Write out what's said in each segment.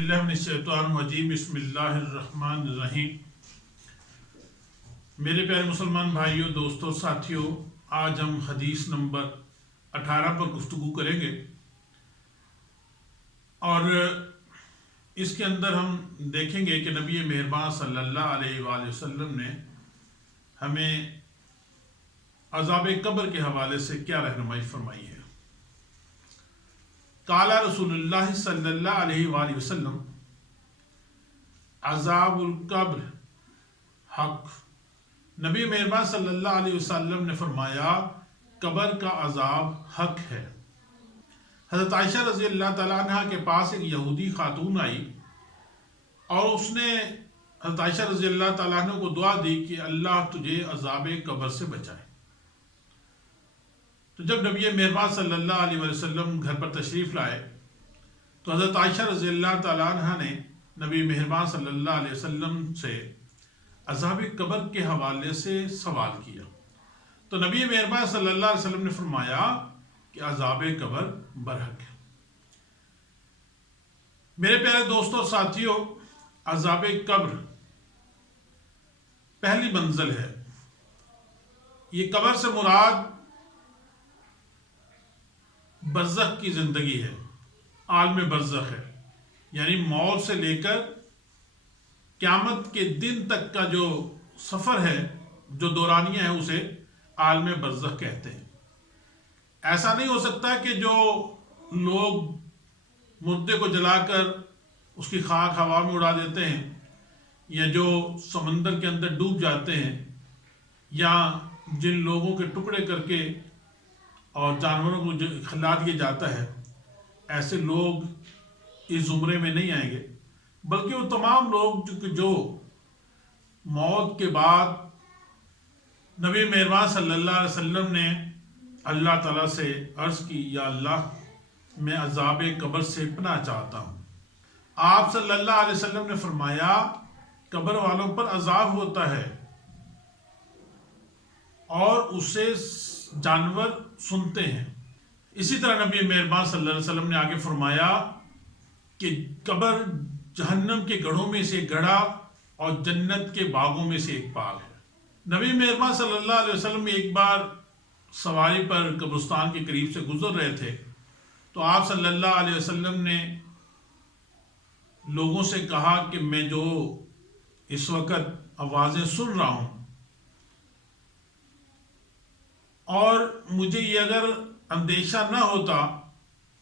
बिल्लाहि मिनश शैतानिर रजीम बिस्मिल्लाहिर रहमानिर रहीम। मेरे प्यारे मुसलमान भाइयों, दोस्तों, साथियों, आज हम हदीस नंबर 18 पर गुफ्तगू करेंगे और इसके अंदर हम देखेंगे कि नबी मेहरबान सल्लल्लाहु अलैहि वसल्लम ने हमें अज़ाब कब्र के हवाले से क्या रहनुमाई फरमाई है। काला रसूलुल्लाह सल्लल्लाहु अलैहि वसल्लम अज़ाबुल कब्र हक। नबी मेहरबान सल्लल्लाहु अलैहि वसल्लम ने फरमाया कब्र का अज़ाब हक है। हज़रत आयशा रज़ी अल्लाह तआला अन्हा के पास एक यहूदी खातून आई और उसने हज़रत आयशा रज़ी अल्लाह तआला अन्हा को दुआ दी कि अल्लाह तुझे अज़ाब कब्र से बचाए। तो जब नबी मेहरबान सल्लल्लाहु अलैहि वसल्लम घर पर तशरीफ़ लाए तो हज़रत आयशा रज़ी अल्लाह तआला अन्हा ने नबी मेहरबान सल्लल्लाहु अलैहि वसल्लम से अज़ाब कब्र के हवाले से सवाल किया। तो नबी मेहरबान सल्लल्लाहु अलैहि वसल्लम ने फरमाया कि अज़ाब कब्र बरहक है। मेरे प्यारे दोस्तों, साथियों, अज़ाब कब्र पहली मंजिल है। ये कब्र से मुराद बरज़ख की ज़िंदगी है, आलम बरज़ख है, यानी मौत से लेकर क़यामत के दिन तक का जो सफ़र है, जो दौरानिया है, उसे आलम बरज़ख कहते हैं। ऐसा नहीं हो सकता कि जो लोग मुर्दे को जलाकर उसकी खाक हवा में उड़ा देते हैं या जो समंदर के अंदर डूब जाते हैं या जिन लोगों के टुकड़े करके और जानवरों को खिला दिया जाता है, ऐसे लोग इस ज़ुमरे में नहीं आएंगे, बल्कि वो तमाम लोग जो मौत के बाद नबी मेहरबान सल्लल्लाहु अलैहि वसल्लम ने अल्लाह ताला से अर्ज़ की, या अल्लाह, मैं अज़ाब कब्र से पनाह चाहता हूँ। आप सल्लल्लाहु अलैहि वसल्लम ने फरमाया कब्र वालों पर अज़ाब होता है और उसे जानवर सुनते हैं। इसी तरह नबी मेहरबान सल्लल्लाहु अलैहि वसल्लम ने आगे फरमाया कि कब्र जहन्नम के गढ़ों में से गढ़ा और जन्नत के बागों में से एक बाग है। नबी मेहरबान सल्लल्लाहु अलैहि वसल्लम एक बार सवारी पर कब्रिस्तान के करीब से गुजर रहे थे तो आप सल्लल्लाहु अलैहि वसल्लम ने लोगों से कहा कि मैं जो इस वक्त आवाज़ें सुन रहा हूँ और मुझे ये अगर अंदेशा ना होता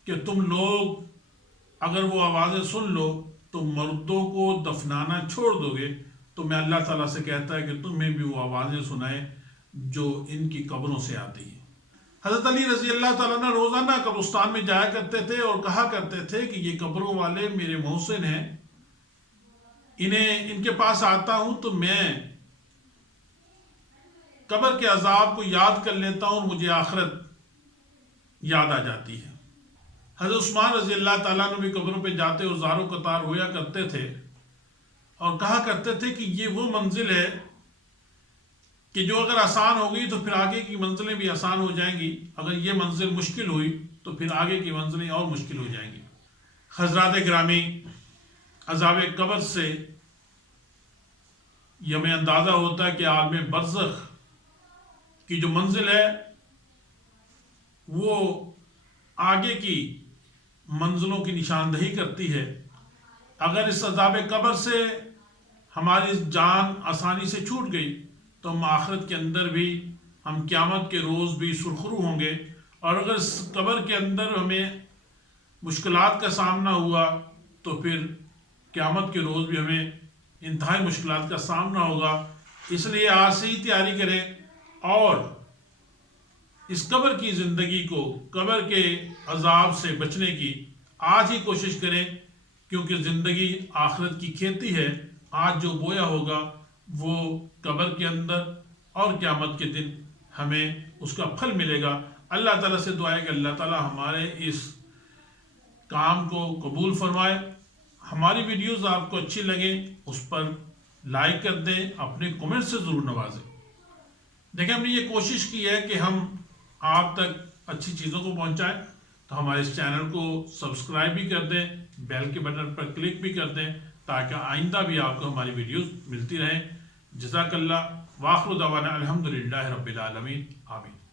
कि तुम लोग अगर वो आवाज़ें सुन लो तो मर्दों को दफनाना छोड़ दोगे, तो मैं अल्लाह ताला से कहता है कि तुम्हें भी वो आवाज़ें सुनाए जो इनकी कब्रों से आती हैं। हज़रत अली रज़ी अल्लाह ताला अन्हु रोज़ाना कब्रिस्तान में जाया करते थे और कहा करते थे कि ये कब्रों वाले मेरे मोहसिन हैं, इनके पास आता हूँ तो मैं कब्र के अजाब को याद कर लेता हूँ और मुझे आखिरत याद आ जाती है। हज़रत उस्मान रज़ी अल्लाह ताला अन्हु भी कब्रों पे जाते और ज़ारो कतार होया करते थे और कहा करते थे कि ये वो मंजिल है कि जो अगर आसान हो गई तो फिर आगे की मंजिलें भी आसान हो जाएंगी, अगर ये मंजिल मुश्किल हुई तो फिर आगे की मंजिलें और मुश्किल हो जाएंगी। हज़रात गिरामी, अज़ाब कब्र से ये हमें अंदाज़ा होता है कि आलम बरज़ख की जो मंजिल है वो आगे की मंजिलों की निशानदही करती है। अगर इस अज़ाब कब्र से हमारी जान आसानी से छूट गई तो हम आखिरत के अंदर भी, हम क़यामत के रोज़ भी सुरखरू होंगे, और अगर इस कब्र के अंदर हमें मुश्किलात का सामना हुआ तो फिर क़यामत के रोज़ भी हमें इंतहाई मुश्किलात का सामना होगा। इसलिए आज से ही तैयारी करें और इस कब्र की ज़िंदगी को, कब्र के अजाब से बचने की आज ही कोशिश करें, क्योंकि ज़िंदगी आखिरत की खेती है। आज जो बोया होगा वो कब्र के अंदर और क़यामत के दिन हमें उसका फल मिलेगा। अल्लाह ताला से दुआ है कि अल्लाह ताला हमारे इस काम को कबूल फरमाए। हमारी वीडियोज़ आपको अच्छी लगे उस पर लाइक कर दें, अपने कमेंट से ज़रूर नवाजें। देखिए, हमने ये कोशिश की है कि हम आप तक अच्छी चीज़ों को पहुंचाएं, तो हमारे इस चैनल को सब्सक्राइब भी कर दें بیل کے بٹن پر کلک بھی کر دیں تاکہ آئندہ بھی آپ کو ہماری ویڈیوز ملتی رہیں۔ جزاک اللہ، وآخر دعوانا الحمدللہ رب العالمین، آمین۔